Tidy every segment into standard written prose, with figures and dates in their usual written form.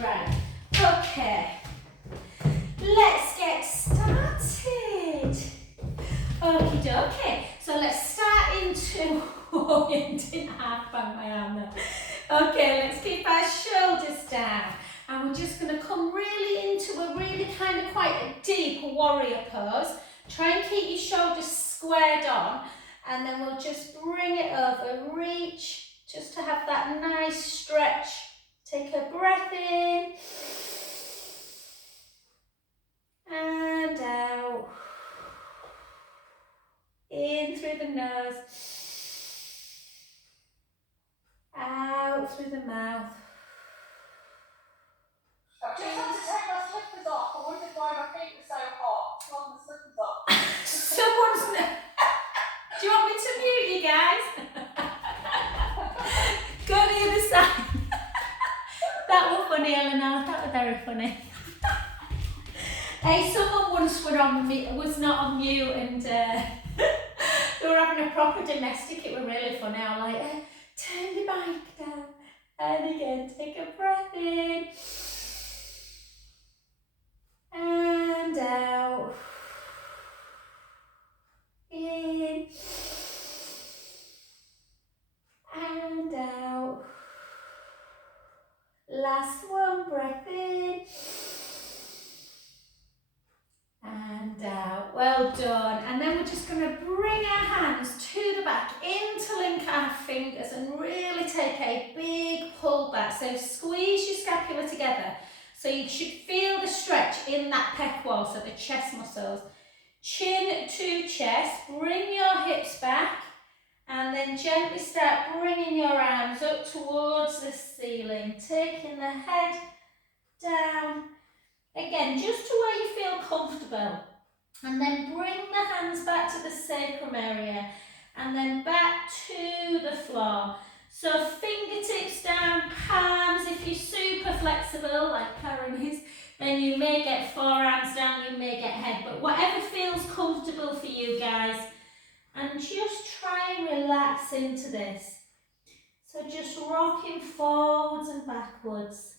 Right, okay. Let's get started. Okie dokie. So let's start into, oh, it didn't half bang my arm there. Okay, let's keep our shoulders down. And we're just going to come really into a really kind of quite a deep warrior pose. Try and keep your shoulders squared on. And then we'll just bring it over, reach, just to have that nice stretch. Take a breath in. And out. In through the nose. Out through the mouth. I've just had to take my slippers off. I wondered why my feet were so hot. Put the slippers off. Someone's... Do you want me to mute you guys? Go to the other side. That was funny, Eleanor. That was very funny. Hey, someone once was not on mute and they were having a proper domestic. It was really funny. I was like, turn the mic down. And again, take a breath in. And out. In. And out. Last one, breath in. And out. Well done. And then we're just going to bring our hands to the back, interlink our fingers and really take a big pull back. So squeeze your scapula together. So you should feel the stretch in that pec wall, so the chest muscles. Chin to chest, bring your hips back and then gently start bringing your arms up towards the ceiling, taking the head down. Again, just to where you feel comfortable. And then bring the hands back to the sacrum area and then back to the floor. So fingertips down, palms. If you're super flexible, like Karen is, then you may get forearms down, you may get head, but whatever feels comfortable for you guys. And just try and relax into this. So just rocking forwards and backwards.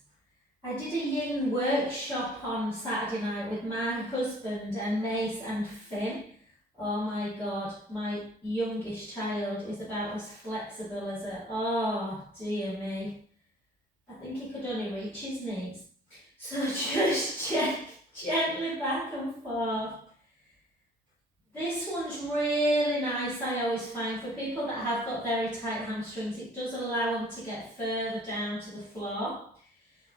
I did a yin workshop on Saturday night with my husband and Mace and Finn. Oh my God, my youngest child is about as flexible as a, oh dear me. I think he could only reach his knees. So just gently back and forth. This one's really nice, I always find, for people that have got very tight hamstrings. It does allow them to get further down to the floor.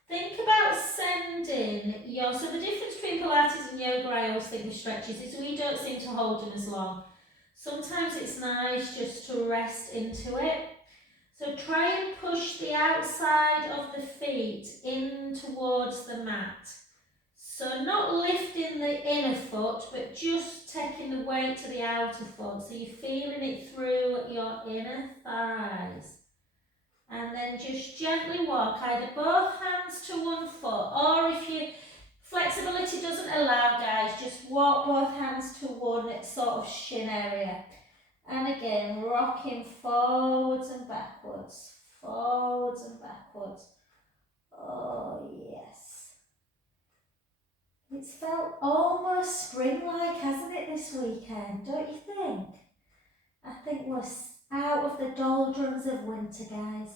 Think about sending your, so the difference between Pilates and yoga, I always think with stretches, is we don't seem to hold them as long. Sometimes it's nice just to rest into it. So try and push the outside of the feet in towards the mat. So not lifting the inner foot, but just taking the weight to the outer foot. So you're feeling it through your inner thighs. And then just gently walk either both hands to one foot, or if your flexibility doesn't allow, guys, just walk both hands to one sort of shin area. And again, rocking forwards and backwards, forwards and backwards. Oh, yes. It's felt almost spring-like, hasn't it, this weekend, don't you think? I think we're out of the doldrums of winter, guys.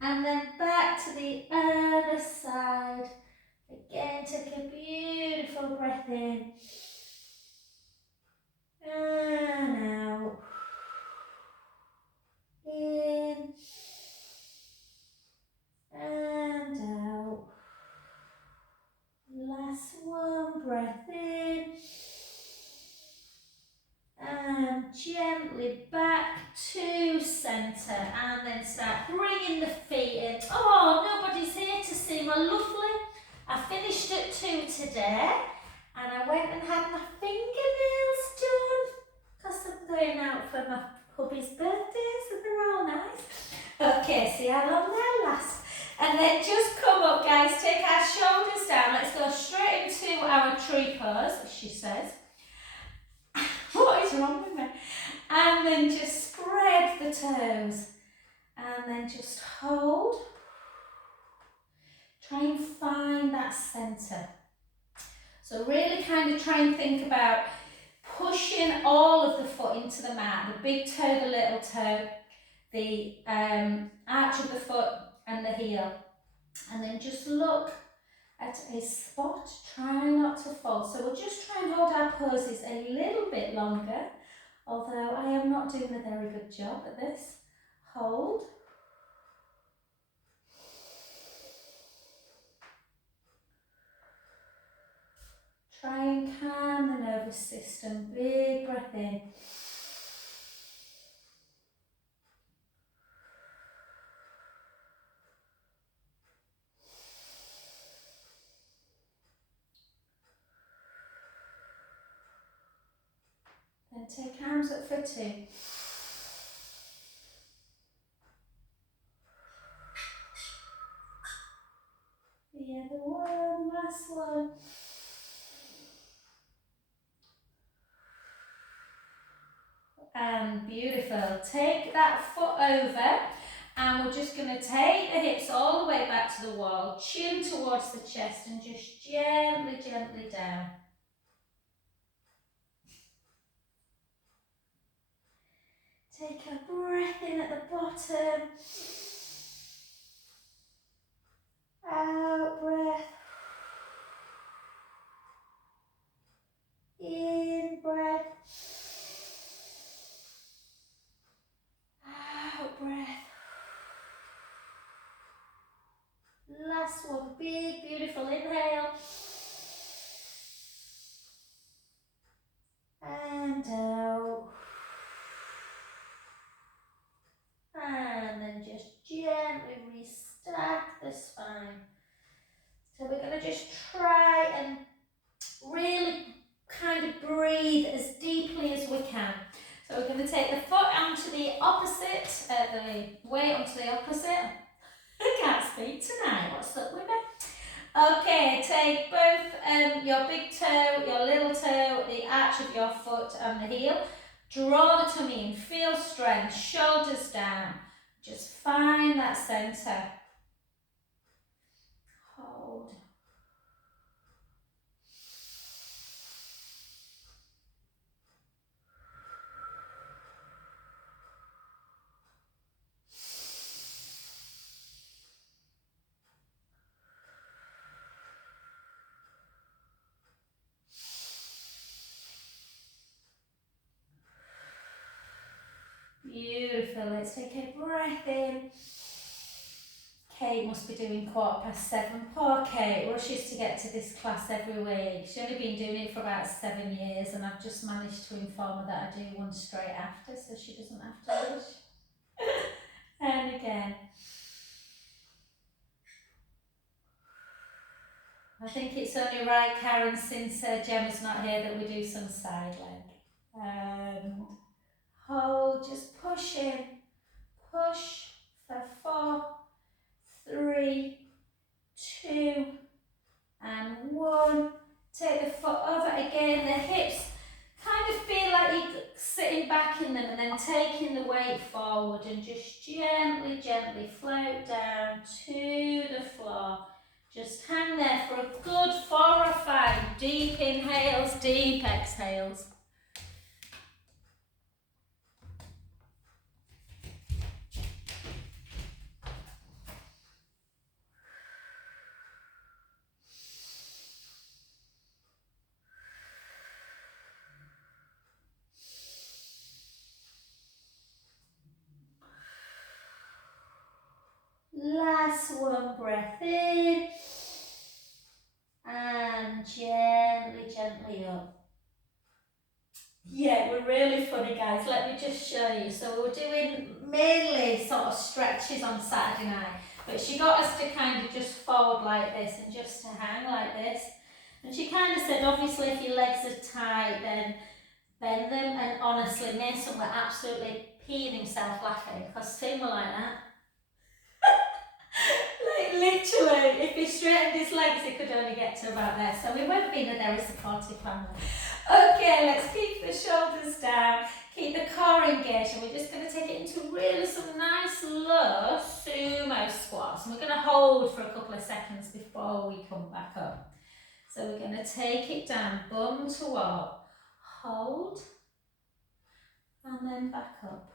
And then back to the other side. Again, take a beautiful breath in. And out. In. And out. Last one, breath in. And gently back to centre, and then start bringing the feet in. Oh, nobody's here to see my lovely. I finished at 2 today, and I went and had my fingernails done because I'm going out for my hubby's birthday, so they're all nice. Okay, see how long they last. And then just come up, guys, take our shoulders down. Let's go straight into our tree pose, as she says. What is wrong with me? And then just spread the toes. And then just hold. Try and find that centre. So really kind of try and think about pushing all of the foot into the mat, the big toe, the little toe, the arch of the foot and the heel. And then just look at a spot, try not to fall. So we'll just try and hold our poses a little bit longer, although I am not doing a very good job at this. Hold. Try and calm the nervous system. Big breath in. Then take arms up for 2. The other one, last one. And beautiful. Take that foot over and we're just going to take the hips all the way back to the wall, chin towards the chest and just gently, gently down. Take a breath in at the bottom. Out breath. In breath. Out breath. Last one, big, beautiful inhale. And out. And then just gently restack the spine. So we're going to just try and really kind of breathe as deeply as we can. So we're going to take the foot onto the opposite, the weight onto the opposite. I can't speak tonight, what's up with me? Okay, take both your big toe, your little toe, the arch of your foot and the heel. Draw the tummy in, feel strength, shoulders down. Just find that centre. Hold. Beautiful, let's take a breath in. Kate must be doing 7:15. Poor Kate rushes to get to this class every week. She's only been doing it for about 7 years and I've just managed to inform her that I do one straight after so she doesn't have to rush. And again. I think it's only right, Karen, since Gemma's not here, that we do some side leg. And hold, just push in. Push for 4, 3, 2, and 1. Take the foot over again. The hips kind of feel like you're sitting back in them and then taking the weight forward and just gently, gently float down to the floor. Just hang there for a good 4 or 5 deep inhales, deep exhales. Last one, breath in. And gently, gently up. Yeah, we're really funny, guys. Let me just show you. So we were doing mainly sort of stretches on Saturday night, but she got us to kind of just forward like this and just to hang like this. And she kind of said, obviously, if your legs are tight, then bend them. And honestly, Mason were absolutely peeing himself laughing because Tim were like that. Like literally, if he straightened his legs, he could only get to about there. So we won't be the very supportive family. Okay, let's keep the shoulders down, keep the core engaged, and we're just going to take it into really some nice low sumo squats. And we're going to hold for a couple of seconds before we come back up. So we're going to take it down, bum to wall, hold, and then back up.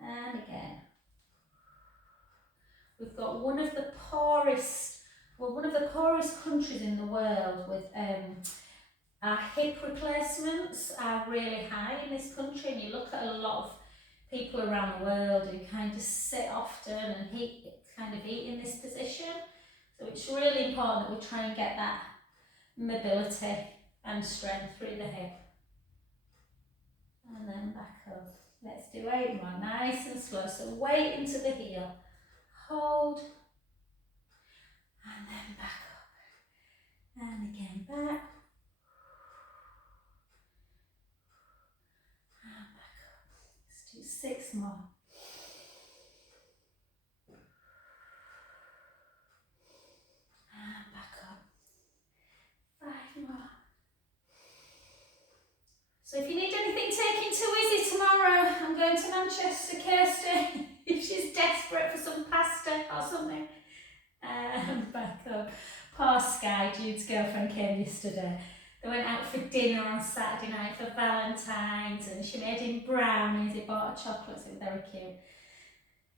And again. We've got one of the poorest countries in the world with our hip replacements are really high in this country, and you look at a lot of people around the world who kind of sit often and eat in this position. So it's really important that we try and get that mobility and strength through the hip. And then back up. Let's do 8 more, nice and slow. So weight into the heel, hold, and then back up. And again, back. And back up. Let's do 6 more. And back up. 5 more. So if you need anything taken to Izzy tomorrow, I'm going to Manchester, Kirsty, if she's desperate for some pasta or something. And back up. Poor Sky, Jude's girlfriend, came yesterday. They went out for dinner on Saturday night for Valentine's, and she made him brownies. He bought her chocolates, they were very cute.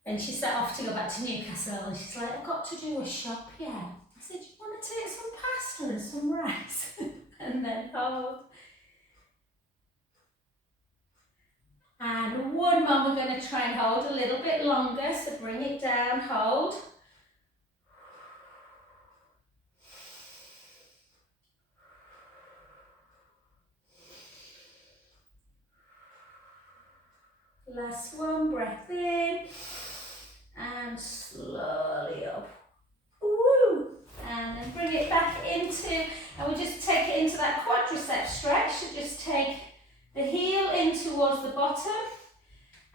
And she set off to go back to Newcastle, and she's like, I've got to do a shop, yeah. I said, do you want to take some pasta and some rice? And then hold. And one more, we're going to try and hold a little bit longer, so bring it down, hold. Last one, breath in, and slowly up. Woo! And then bring it back into, and we'll just take it into that quadricep stretch. So just take the heel in towards the bottom,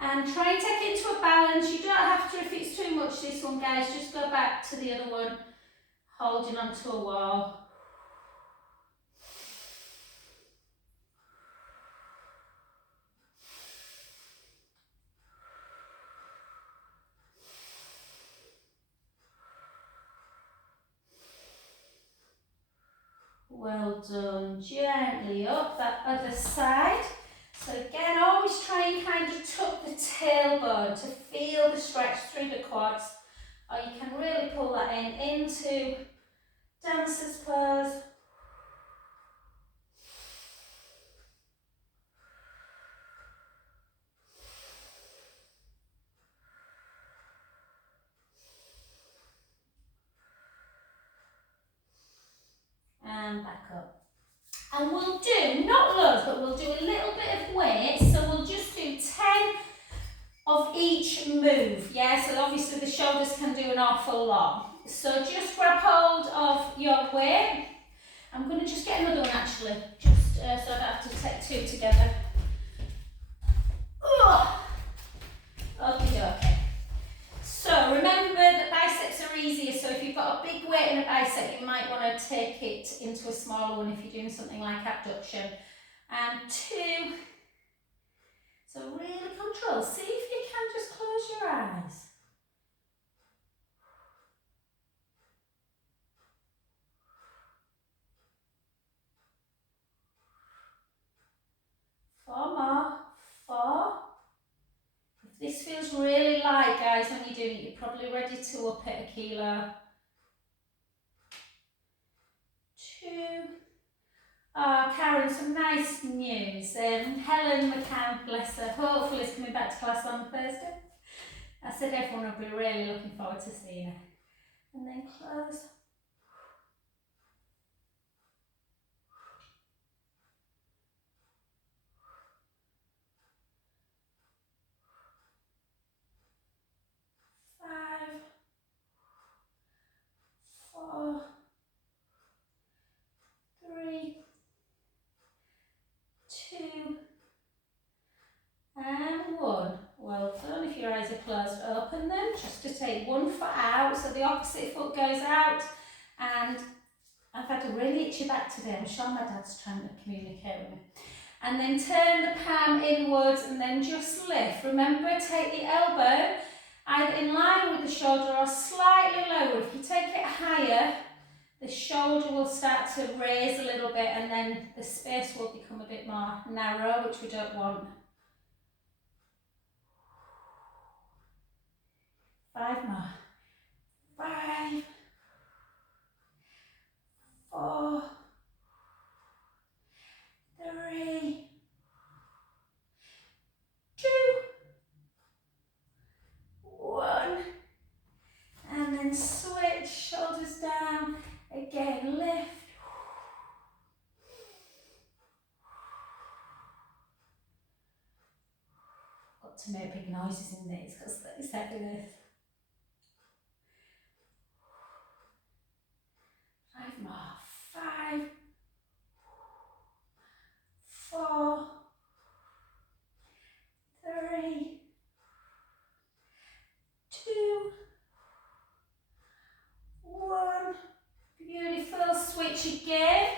and try and take it into a balance. You don't have to if it's too much, this one, guys. Just go back to the other one, holding onto a wall. Well done. Gently up that other side. So again, always try and kind of tuck the tailbone to feel the stretch through the quads. Or you can really pull that in into dancer's pose. And back up. And we'll do, not loads, but we'll do a little bit of weight. So we'll just do 10 of each move, yeah? So obviously the shoulders can do an awful lot. So just grab hold of your weight. I'm going to just get another one actually, just so I don't have to take 2 together. Okay. So remember that biceps are easier, so if you've got a big weight in a bicep, you might want to take it into a smaller one if you're doing something like abduction. And 2. So really control. See if you can just close your eyes. Four more. 4. If this feels really light, guys, when you're doing it, you're probably ready to up it a kilo. 2. Karen, some nice news. Helen McCann, bless her, hopefully is coming back to class on Thursday. I said everyone will be really looking forward to seeing her. And then close. 5, 4, 3, 2, and 1. Well done. If your eyes are closed, open them just to take 1 foot out, so the opposite foot goes out. And I've had a really itchy back today. I'm sure my dad's trying to communicate with me. And then turn the palm inwards and then just lift. Remember, take the elbow either in line with the shoulder or slightly lower. If you take it higher, the shoulder will start to raise a little bit, and then the space will become a bit more narrow, which we don't want. 5 more. 5, 4, 3, 2, 1. And then switch, shoulders down. Again, lift. Got to make big noises in these because it's heavy. 5 more. 5, 4, 3, 2, 1. Beautiful. Switch again.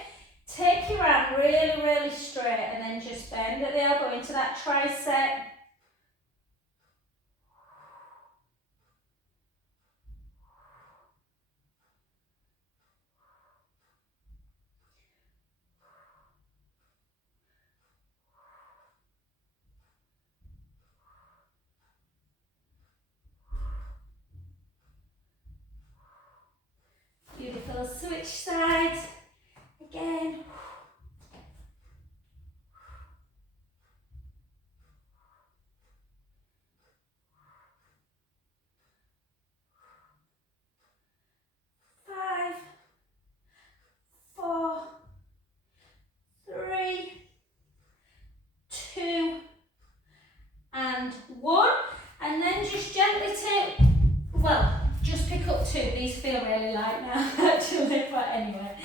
Take your arm really, really straight and then just bend at the elbow into that tricep. Beautiful. Switch sides. Again. Five, 4, 3, 2, and 1. And then just gently take, well, just pick up 2. These feel really light now, actually, but anyway,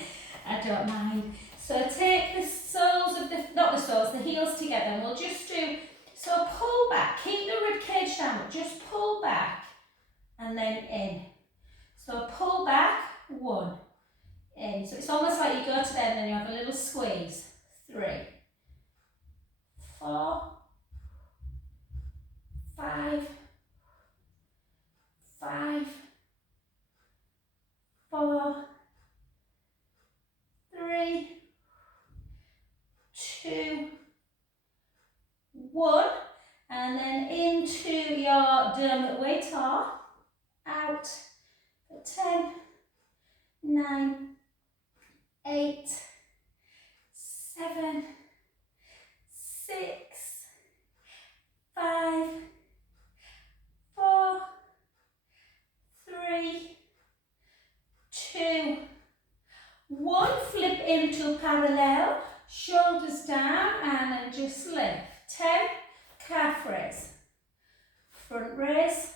I don't mind. So take the soles of the, not the soles, the heels together, and we'll just do, so pull back, keep the rib cage down, but just pull back, and then in. So pull back, 1, in. So it's almost like you go to there and then you have a little squeeze. 3, 4, 5, 5, 4, 3, 2, 1, and then into your dermal weight or out for 10, 9, 8, 7, 6, 5, 4, 3, 2, 1. Flip into parallel, shoulders down, and then just lift. 10, calf raise, front raise,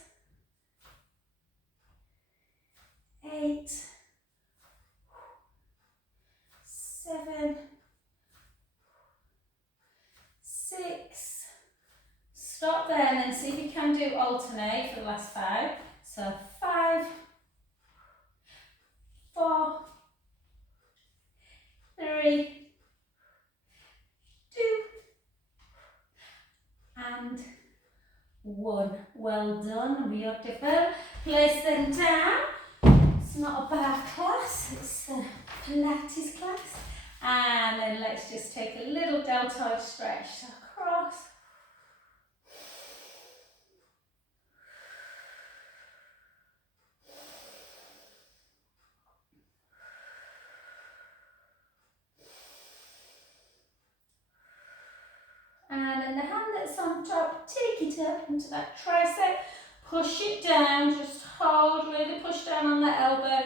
8, 7, 6, stop there and then see if you can do alternate for the last 5. So 5, 4, 3, 2, and 1. Well done, beautiful. Place them down. It's not a bar class, it's a pilates class. And then let's just take a little deltoid stretch. So across. And then the hand that's on top, take it up into that tricep, push it down, just hold, really push down on the elbow.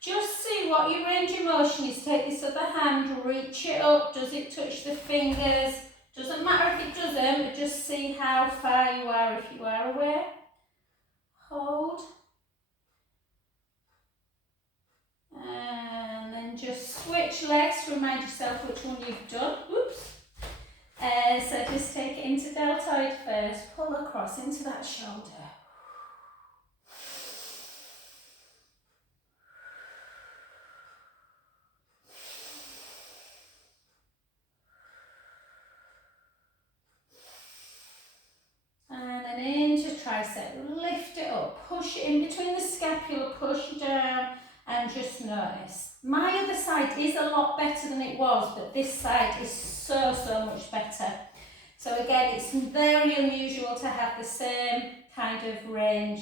Just see what your range of motion is. Take this other hand, reach it up, does it touch the fingers? Doesn't matter if it doesn't, but just see how far you are if you are aware. Hold. And then just switch legs to remind yourself which one you've done. Whoops. So just take it into deltoid first, pull across into that shoulder. And then into tricep, lift it up, push it in between the scapula, push down and just notice. My other side is a lot better than it was, but this side is so much better. So again, it's very unusual to have the same kind of range.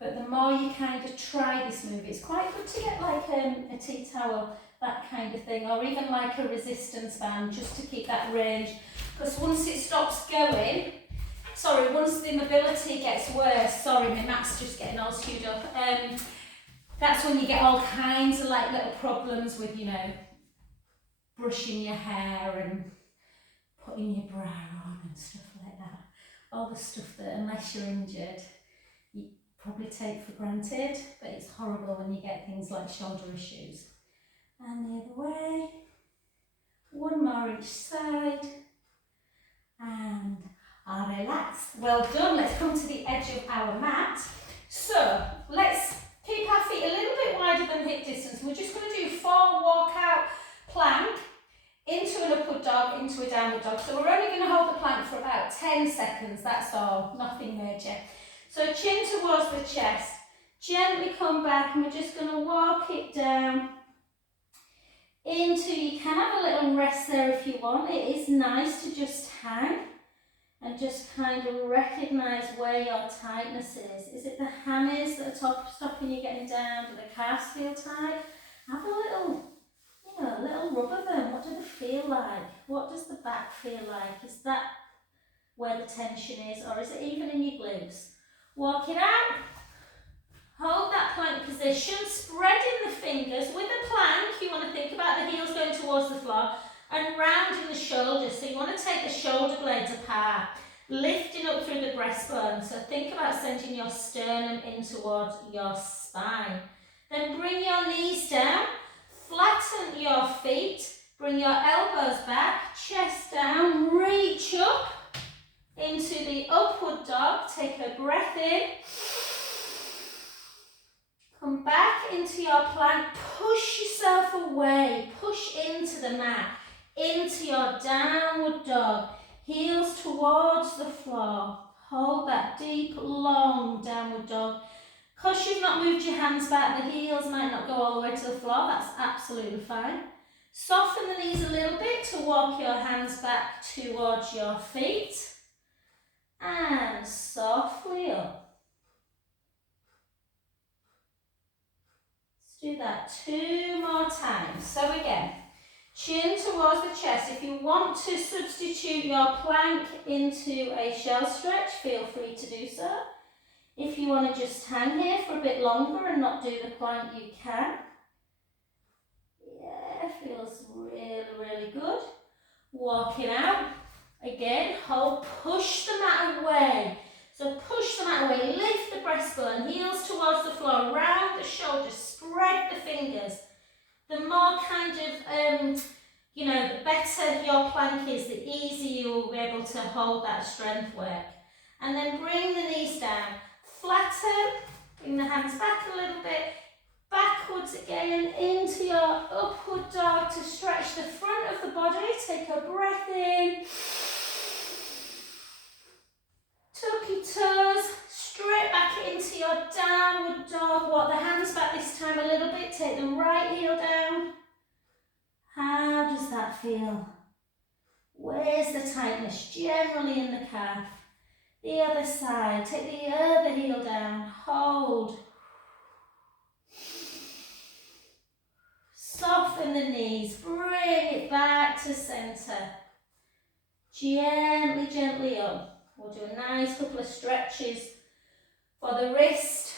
But the more you kind of try this move, it's quite good to get like a tea towel, that kind of thing, or even like a resistance band, just to keep that range. Because once it stops going, once the mobility gets worse, my mat's just getting all skewed up, that's when you get all kinds of like little problems with, you know, brushing your hair and putting your bra on and stuff like that. All the stuff that, unless you're injured, you probably take for granted, but it's horrible when you get things like shoulder issues. And the other way, one more each side, and I'll relax. Well done. Let's come to the edge of our mat. So let's keep our feet a little bit wider than hip distance. We're just going to do 4 walkout plank into an upward dog, into a downward dog. So we're only going to hold the plank for about 10 seconds, that's all, nothing major. So chin towards the chest, gently come back, and we're just going to walk it down into, you can have a little rest there if you want. It is nice to just hang and just kind of recognise where your tightness is. Is it the hammies that are stopping you getting down? Do the calves feel tight? Have a little, you know, a little rub of them. What do they feel like? What does the back feel like? Is that where the tension is, or is it even in your glutes? Walk it out. Hold that plank position, spreading the fingers. With the plank, you want to think about the heels going towards the floor and rounding the shoulders. So you want to take the shoulder blades apart, lifting up through the breastbone. So think about sending your sternum in towards your spine. Then bring your knees down, flatten your feet, bring your elbows back, chest down, reach up into the upward dog. Take a breath in. Come back into your plank, push yourself away, push into the mat, into your downward dog, heels towards the floor. Hold that deep, long downward dog. Because you've not moved your hands back, the heels might not go all the way to the floor, that's absolutely fine. Soften the knees a little bit to walk your hands back towards your feet. And softly up. Do that 2 more times. So again, chin towards the chest. If you want to substitute your plank into a shell stretch, feel free to do so. If you want to just hang here for a bit longer and not do the plank, you can. Yeah, feels really, really good. Walk it out. Again, hold, push the mat away. So push the mat away, lift the breastbone, heels towards the floor, round the shoulders, spread the fingers. The more kind of, you know, the better your plank is, the easier you will be able to hold that strength work. And then bring the knees down, flatten, bring the hands back a little bit, backwards again into your upward dog to stretch the front of the body. Take a breath in. Tuck your toes, straight back into your downward dog. Walk the hands back this time a little bit. Take the right heel down. How does that feel? Where's the tightness? Generally in the calf. The other side. Take the other heel down. Hold. Soften the knees. Bring it back to centre. Gently, gently up. We'll do a nice couple of stretches for the wrist,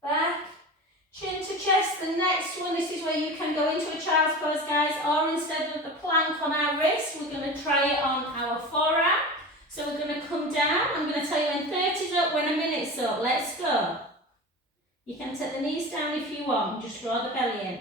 back, chin to chest. The next one, this is where you can go into a child's pose, guys, or instead of the plank on our wrist, we're going to try it on our forearm. So we're going to come down. I'm going to tell you when 30's up, when a minute's up. Let's go. You can take the knees down if you want, just draw the belly in.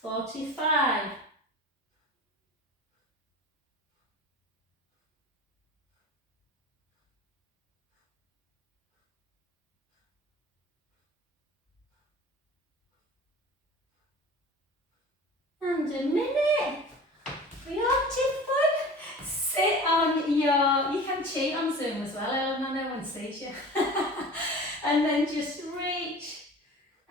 45. And a minute. Beautiful. Sit on your, you can cheat on Zoom as well, Eleanor, no one sees you. And then just reach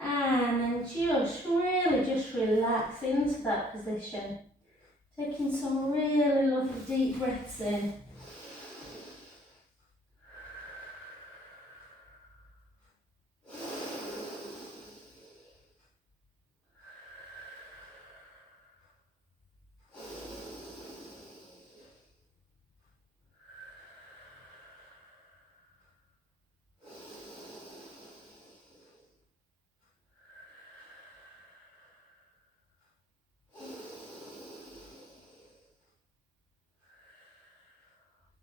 and then just really just relax into that position. Taking some really lovely deep breaths in.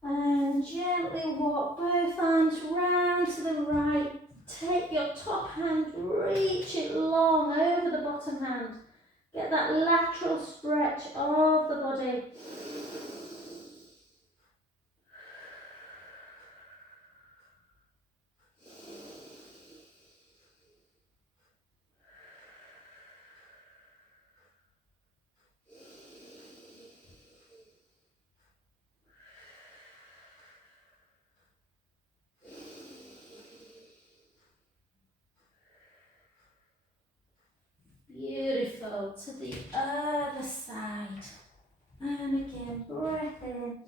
And gently walk both arms round to the right. Take your top hand, reach it long over the bottom hand. Get that lateral stretch of the body. Beautiful. To the other side. And again, breath in.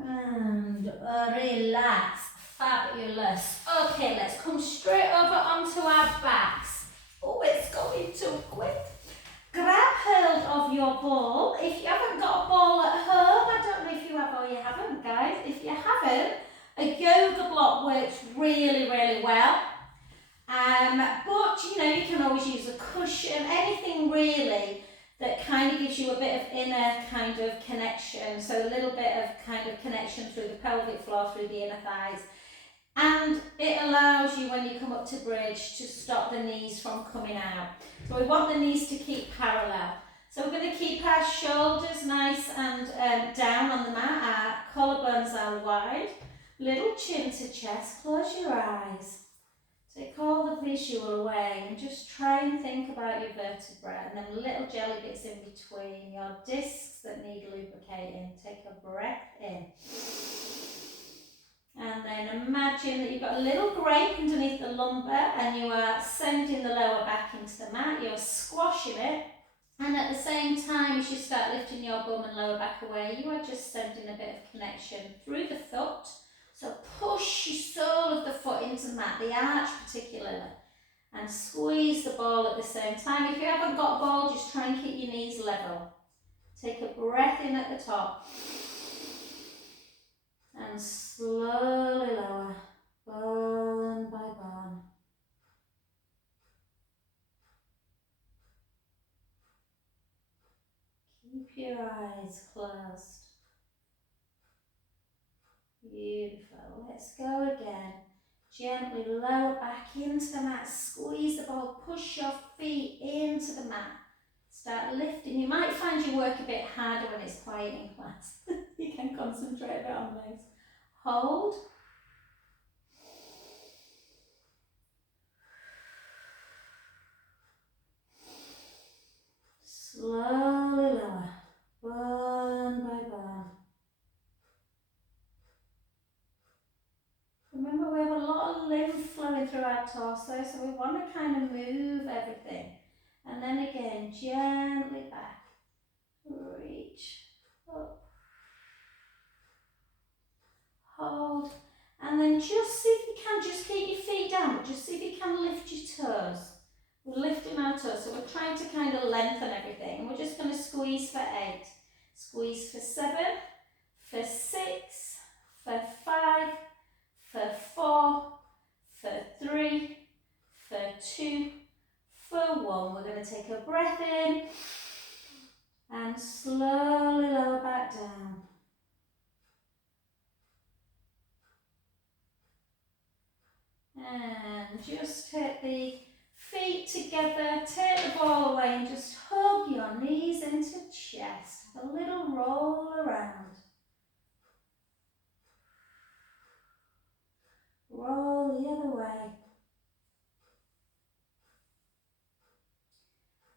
And relax. Fabulous. Okay, let's come straight over onto our backs. Oh, it's going too quick. Grab hold of your ball. If you haven't got a ball at home, I don't know if you have or you haven't, guys. If you haven't, a yoga block works really, really well. But you know, you can always use a cushion, anything really that kind of gives you a bit of inner kind of connection. So a little bit of kind of connection through the pelvic floor, through the inner thighs. And it allows you, when you come up to bridge, to stop the knees from coming out. So we want the knees to keep parallel. So we're going to keep our shoulders nice and down on the mat. Our collarbones are wide. Little chin to chest. Close your eyes. Take all the visual away and just try and think about your vertebrae and them little jelly bits in between, your discs that need lubricating. Take a breath in. And then imagine that you've got a little grape underneath the lumbar and you are sending the lower back into the mat. You're squashing it. And at the same time as you start lifting your bum and lower back away, you are just sending a bit of connection through the foot. So push your sole of the foot into the mat, the arch particularly, and squeeze the ball at the same time. If you haven't got a ball, just try and keep your knees level. Take a breath in at the top. And slowly lower, bone by bone. Keep your eyes closed. Beautiful. Let's go again. Gently lower back into the mat. Squeeze the ball. Push your feet into the mat. Start lifting. You might find you work a bit harder when it's quiet in class. You can concentrate a bit on legs. Hold. Slowly lower, bone by bone. Remember, we have a lot of lymph flowing through our torso, so we want to kind of move everything. And then again, gently back. Reach up. Hold. And then just see if you can, just keep your feet down, but just see if you can lift your toes. We're lifting our toes, so we're trying to kind of lengthen everything. And we're just going to squeeze for 8, squeeze for 7, for 6, for 5, for 4, for 2, for 1. We're going to take a breath in and slowly lower back down. And just take the feet together, take the ball away and just hug your knees into chest. A little roll around. Roll the other way.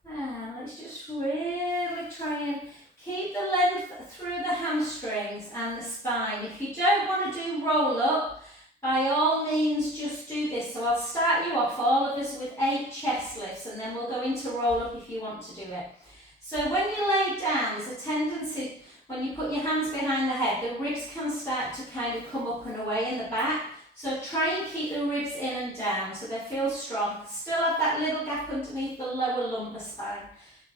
And let's just really try and keep the length through the hamstrings and the spine. If you don't want to do roll up, by all means just do this. So I'll start you off, all of us, with 8 chest lifts, and then we'll go into roll up if you want to do it. So when you lay down, there's a tendency, when you put your hands behind the head, the ribs can start to kind of come up and away in the back. So try and keep the ribs in and down so they feel strong. Still have that little gap underneath the lower lumbar spine.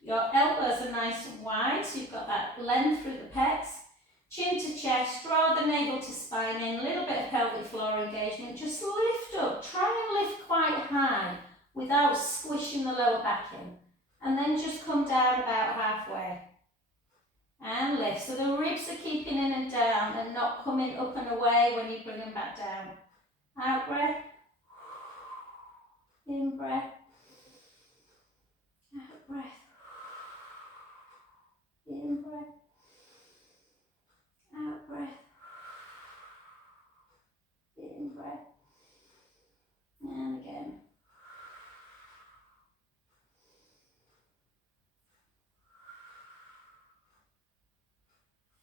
Your elbows are nice and wide, so you've got that length through the pecs. Chin to chest, draw the navel to spine in, a little bit of pelvic floor engagement. Just lift up, try and lift quite high without squishing the lower back in. And then just come down about halfway. And lift. So the ribs are keeping in and down and not coming up and away when you bring them back down. Out breath. In breath. Out breath. In breath. Out breath. In breath. And again.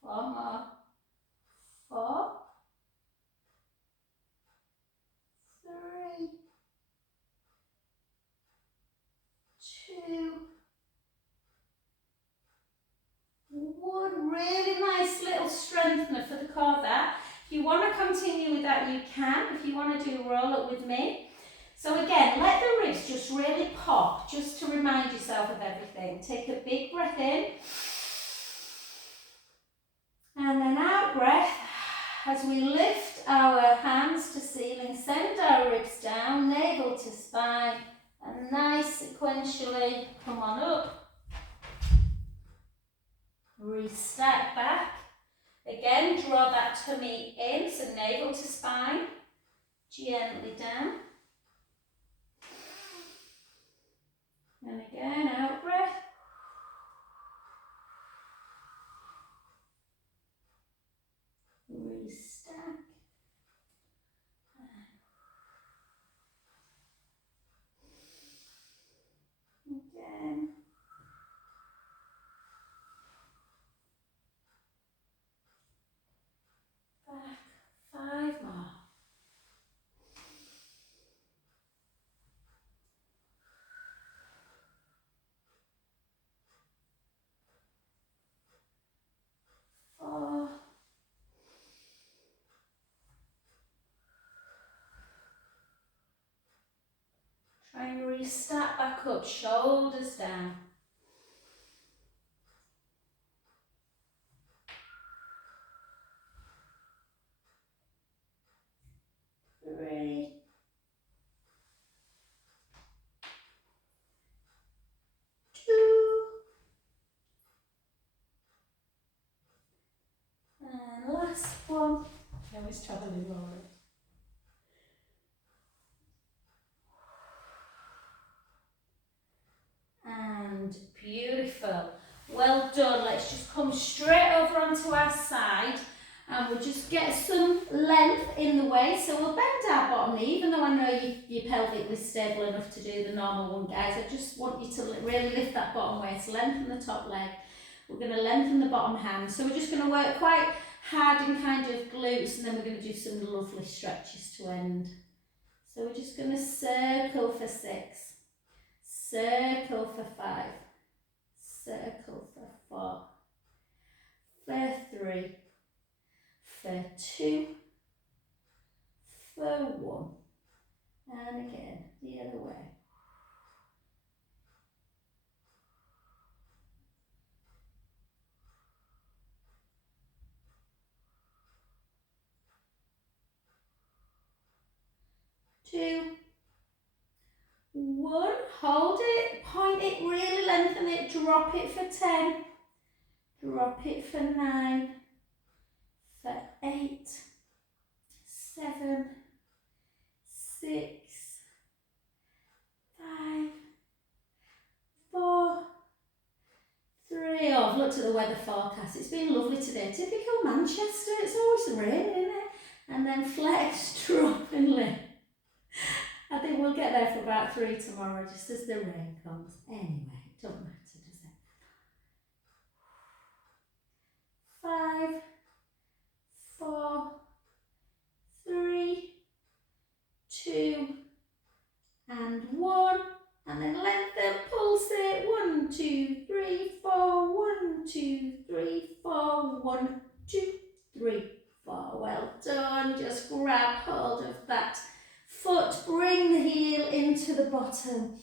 One more. 4, 3, 2, 1. Really nice little strengthener for the core there. If you want to continue with that, you can. If you want to do roll up with me. So again, let the ribs just really pop, just to remind yourself of everything. Take a big breath in. And then out breath, as we lift our hands to ceiling, send our ribs down, navel to spine, and nice sequentially come on up. Restack back. Again, draw that tummy in, so navel to spine, gently down. And again, out breath. Restack. Again. Back. 5 more. 4. Try and restack back up, shoulders down. 3. 2. And last one. I always trouble in rolling. And beautiful. Well done. Let's just come straight over onto our side and we'll just get some length in the waist. So we'll bend our bottom knee, even though I know you're pelvically stable enough to do the normal one, guys. I just want you to really lift that bottom waist, lengthen the top leg. We're going to lengthen the bottom hand. So we're just going to work quite hard in kind of glutes, and then we're going to do some lovely stretches to end. So we're just going to circle for 6, circle for 5, circle for 4, for 3, for 2, for 1, and again the other way. Two, 1, hold it, point it, really lengthen it, drop it for 10, drop it for 9, for 8, 7, 6, 5, 4, 3. Oh, I've looked at the weather forecast. It's been lovely today. Typical Manchester. It's always raining, isn't it? And then flex, drop and lift. I think we'll get there for about 3 tomorrow, just as the rain comes. Anyway, it don't matter, does it? 5, 4, 3, 2, and 1. And then lengthen, pulse it. 1, 2, 3, 4. 1, 2, 3, 4. 1, 2, 3, 4. Well done. Just grab hold of that foot. Bring the heel into the bottom.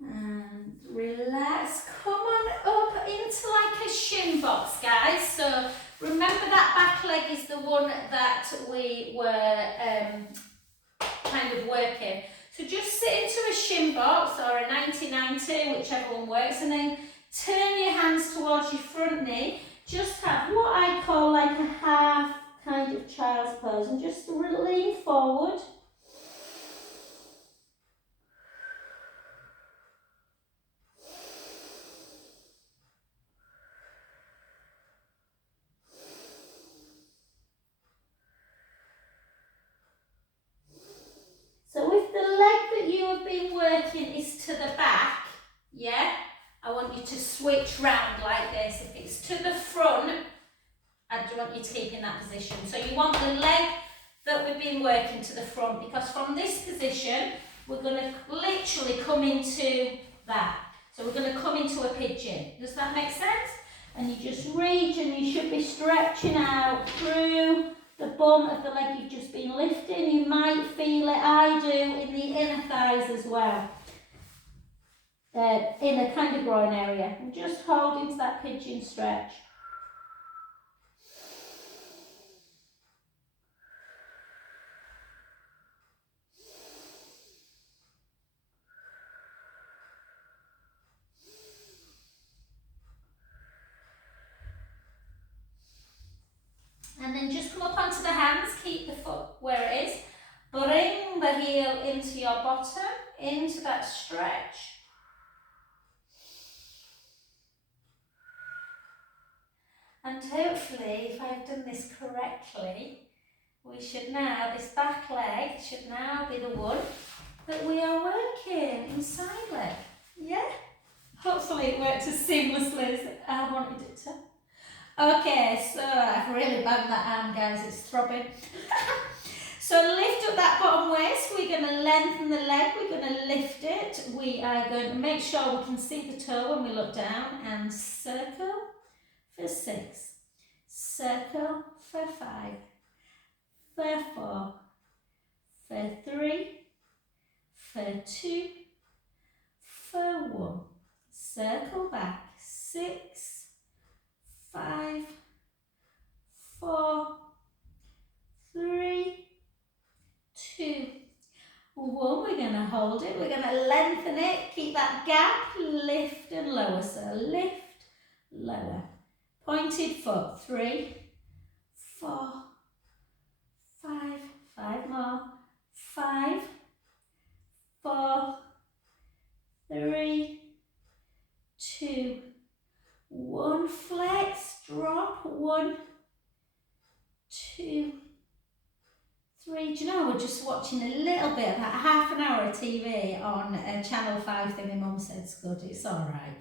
And relax. Come on up into like a shin box, guys. So remember that back leg is the one that we were kind of working. So just sit into a shin box or a 90-90, whichever one works, and then turn your hands towards your front knee. Just have what I call like a half kind of child's pose, and just lean forward. So if the leg that you have been working is to the back, yeah, I want you to switch round like this. If it's to the front, I don't want you to keep in that position. So you want the leg that we've been working to the front, because from this position, we're going to literally come into that. So we're going to come into a pigeon. Does that make sense? And you just reach, and you should be stretching out through the bum of the leg you've just been lifting. You might feel it, I do, in the inner thighs as well. In the kind of groin area. And just hold into that pigeon stretch. And then just come up onto the hands, keep the foot where it is. Bring the heel into your bottom, into that stretch. And hopefully, if I've done this correctly, we should now, this back leg should now be the one that we are working inside leg. Yeah? Hopefully it worked as seamlessly as I wanted it to. Okay, so I've really banged that arm, guys, it's throbbing. So lift up that bottom waist, we're going to lengthen the leg, we're going to lift it. We are going to make sure we can see the toe when we look down, and circle for 6, circle for 5, for 4, for 3, for 2, for 1. Circle back, 6, 5, 4, 3, 2, 1. We're going to hold it. We're going to lengthen it. Keep that gap. Lift and lower. So lift, lower. Pointed foot. 3, 4, 5. 5 more. 5, 4, 3, 2, 1. Flex. Drop. 1, 2, 3. Do you know, we're just watching a little bit, about half an hour of TV on Channel 5 thing. My mum said it's good, it's alright.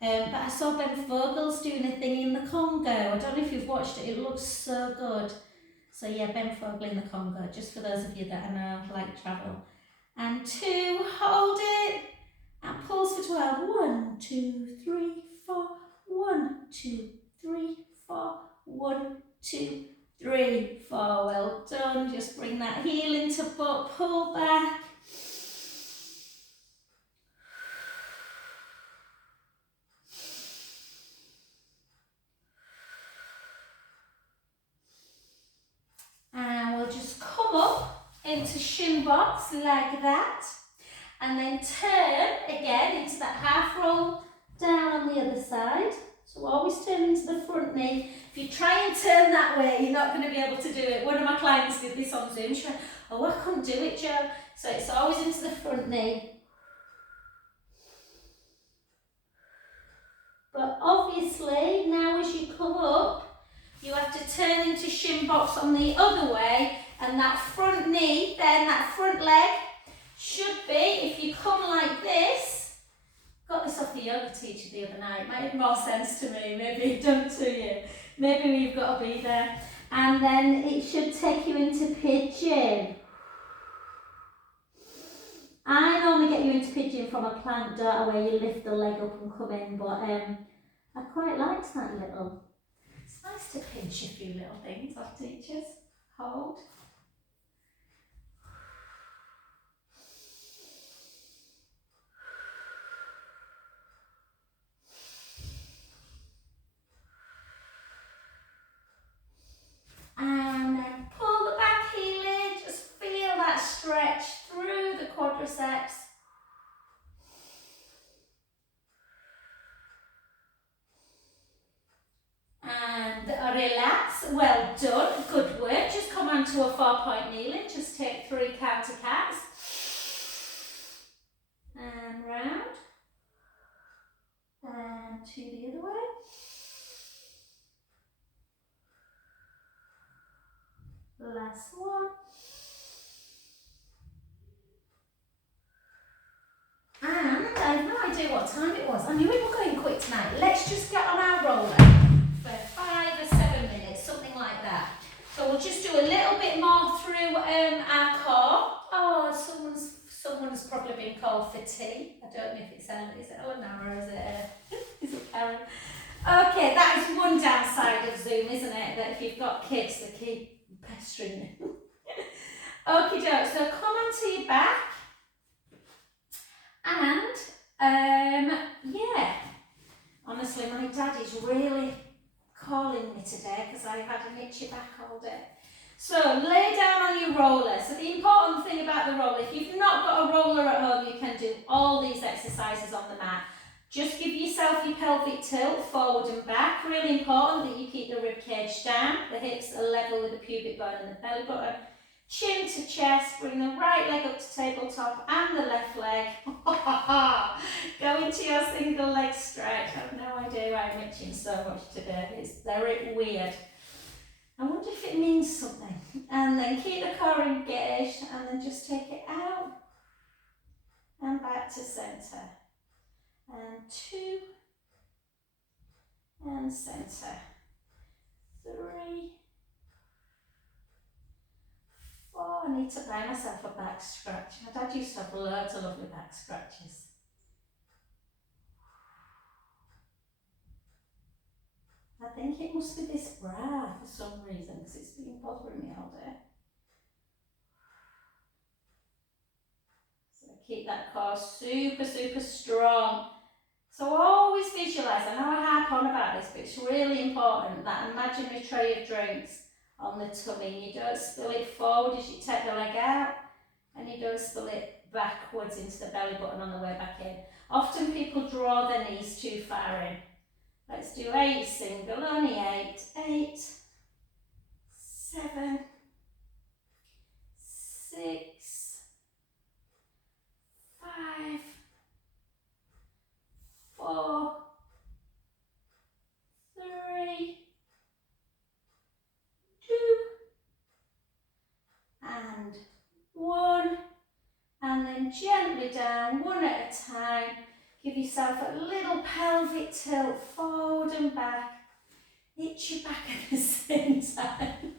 But I saw Ben Fogel's doing a thing in the Congo. I don't know if you've watched it, it looks so good. So yeah, Ben Fogel in the Congo, just for those of you that I know like travel. And 2, hold it, and pulse for 12. 1, 2, 3, 4. 1, 2, 3, 4. 1, 2, 3, 4. Well done. Just bring that heel into up, pull back. And we'll just come up into shin box like that. And then turn again into that half roll down on the other side. So always turn into the front knee. If you try and turn that way, you're not going to be able to do it. One of my clients did this on Zoom. She went, oh, I couldn't do it, Jo. So it's always into the front knee. But obviously, now as you come up, you have to turn into shin box on the other way. And that front knee, then that front leg, should be, if you come like this, got this off the yoga teacher the other night, made more sense to me, maybe it don't to you, maybe we've got to be there, and then it should take you into pigeon. I normally get you into pigeon from a plank, don't I, where you lift the leg up and come in, but I quite liked that little, it's nice to pinch a few little things off teachers, hold. And then pull the back heel in, just feel that stretch through the quadriceps. And relax, well done, good work. Just come onto a 4-point kneeling, just take 3 counter cats. And round. And to the other way. Last one. And I have no idea what time it was. I knew we were going quick tonight. Let's just get on our roller for 5 or 7 minutes, something like that. So we'll just do a little bit more through our core. Oh, someone's probably been called for tea. I don't know if it's Ellen. Is it Eleanor or is it Karen? Okay, that is one downside of Zoom, isn't it? That if you've got kids, they keep pestering you. Okie doke, so come onto your back. And, yeah, honestly, my dad is really calling me today because I had an itchy back all day. So, lay down on your roller. So the important thing about the roller, if you've not got a roller at home, you can do all these exercises on the mat. Just give yourself your pelvic tilt forward and back. Really important that you keep the rib cage down. The hips are level with the pubic bone and the belly button. Chin to chest, bring the right leg up to tabletop and the left leg. Go into your single leg stretch. I have no idea why I'm itching so much today. It's very weird. I wonder if it means something. And then keep the core engaged and then just take it out and back to centre. And 2 and centre. 3. 4, I need to buy myself a back scratch. My dad used to have loads of lovely back scratches. I think it must be this bra for some reason because it's been bothering me all day. So keep that core super, super strong. So always visualise, I know I harp on about this, but it's really important, that imaginary tray of drinks on the tummy. You don't spill it forward as you take the leg out, and you don't spill it backwards into the belly button on the way back in. Often people draw their knees too far in. Let's do 8 single, only 8, 8, 7, 6, 5, 4, 3, 2, and 1, and then gently down, one at a time. Give yourself a little pelvic tilt forward and back. Itch your back at the same time.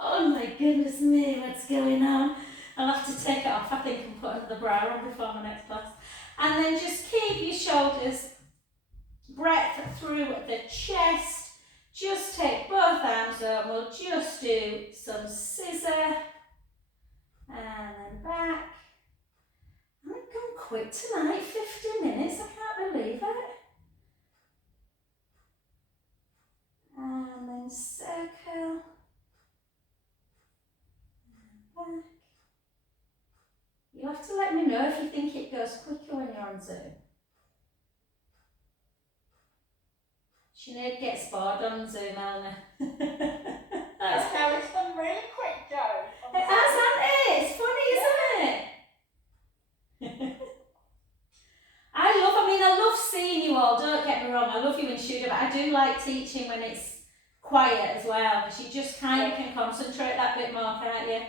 Oh my goodness me, what's going on? I'll have to take it off, I think, and put another bra on before my next class. And then just keep your shoulders breadth through the chest, just take both arms up. We'll just do some scissor and then back. I'm going quick tonight, 50 minutes, I can't believe it. And then circle. And back. You'll have to let me know if you think it goes quicker when you're on Zoom. Sinead gets bored on Zoom, Eleanor. That's how It's done really quick, Joe. it has, hasn't it? It's funny, isn't it? I love seeing you all, don't get me wrong, I love you in studio, but I do like teaching when it's quiet as well, because you just kind of can concentrate that bit more, can't you?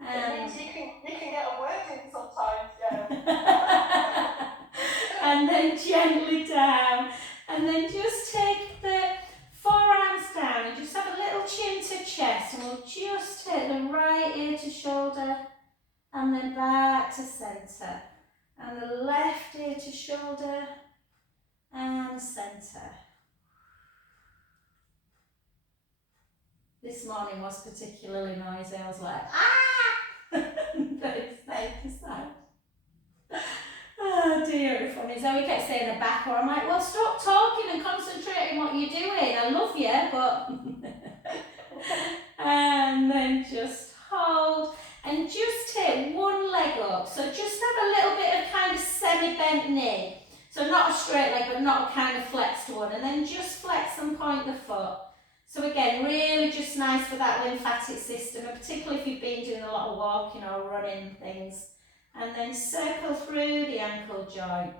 It means you can get a word in sometimes, Joe. And then gently down, and then just take the forearms down and just have a little chin to chest, and we'll just take the right ear to shoulder and then back to centre, and the left ear to shoulder and centre. This morning was particularly noisy. I was like, ah! But it's nice to sound. Oh dear, it's funny. Zoe kept saying the back, or I'm like, well, stop talking and concentrate on what you're doing. I love you, but... And then just hold, and just take one leg up. So just have a little bit of kind of semi-bent knee. So not a straight leg, but not a kind of flexed one. And then just flex and point the foot. So again, really just nice for that lymphatic system, and particularly if you've been doing a lot of walking or running things. And then circle through the ankle joint.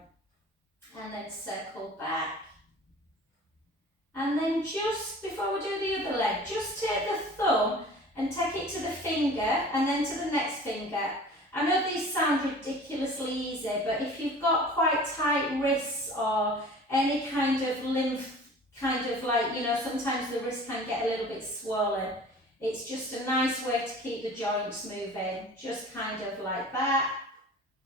And then circle back. And then just before we do the other leg, just take the thumb and take it to the finger and then to the next finger. I know these sound ridiculously easy, but if you've got quite tight wrists or any kind of lymph, kind of like, you know, sometimes the wrist can get a little bit swollen. It's just a nice way to keep the joints moving, just kind of like that.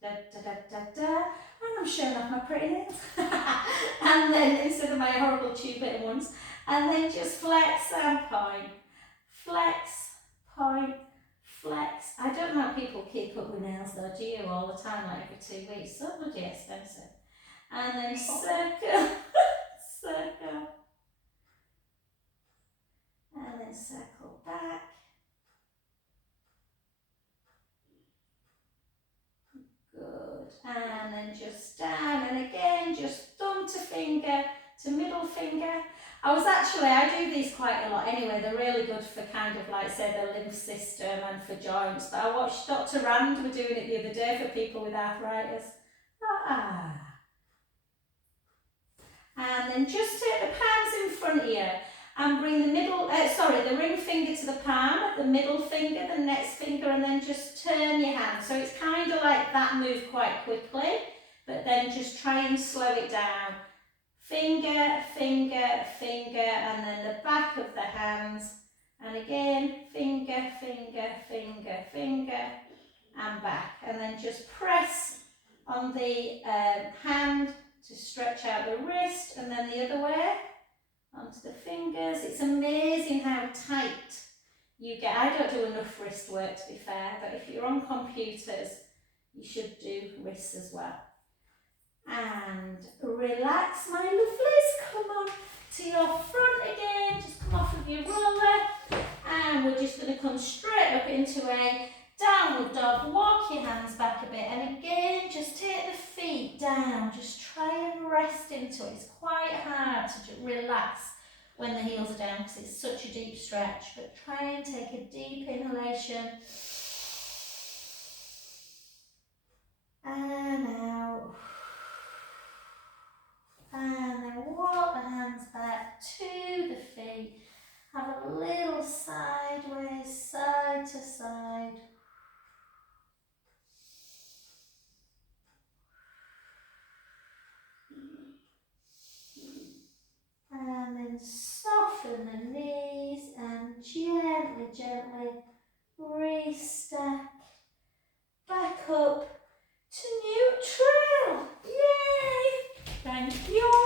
Da, da, da, da, da. And I'm showing off my pretty nails. And then instead of my horrible tube-bitten ones. And then just flex and point. Flex, point, flex. I don't know how people keep up with nails though, do you? All the time, like every 2 weeks. So bloody expensive. And then circle, circle. And then circle back. Good. And then just down, and again, just thumb to finger to middle finger. I do these quite a lot anyway. They're really good for kind of like, say, the lymph system and for joints. But I watched Dr. Rand were doing it the other day for people with arthritis. And then just take the palms in front of you and bring the ring finger to the palm, the middle finger, the next finger, and then just turn your hand. So it's kind of like that move quite quickly, but then just try and slow it down. Finger, finger, finger, and then the back of the hands. And again, finger, finger, finger, finger, and back. And then just press on the hand to stretch out the wrist, and then the other way onto the fingers. It's amazing how tight you get. I don't do enough wrist work, to be fair, but if you're on computers, you should do wrists as well. And relax, my lovelies. Come on to your front again. Just come off of your roller, and we're just going to come straight up into a downward dog. Walk your hands back a bit, and again, just take the feet down. Just try and rest into it. It's quite hard to just relax when the heels are down because it's such a deep stretch, but try and take a deep inhalation and out. And then walk the hands back to the feet. Have a little sideways, side to side. And then soften the knees and gently, gently restack back up to neutral. Yay! Thank you.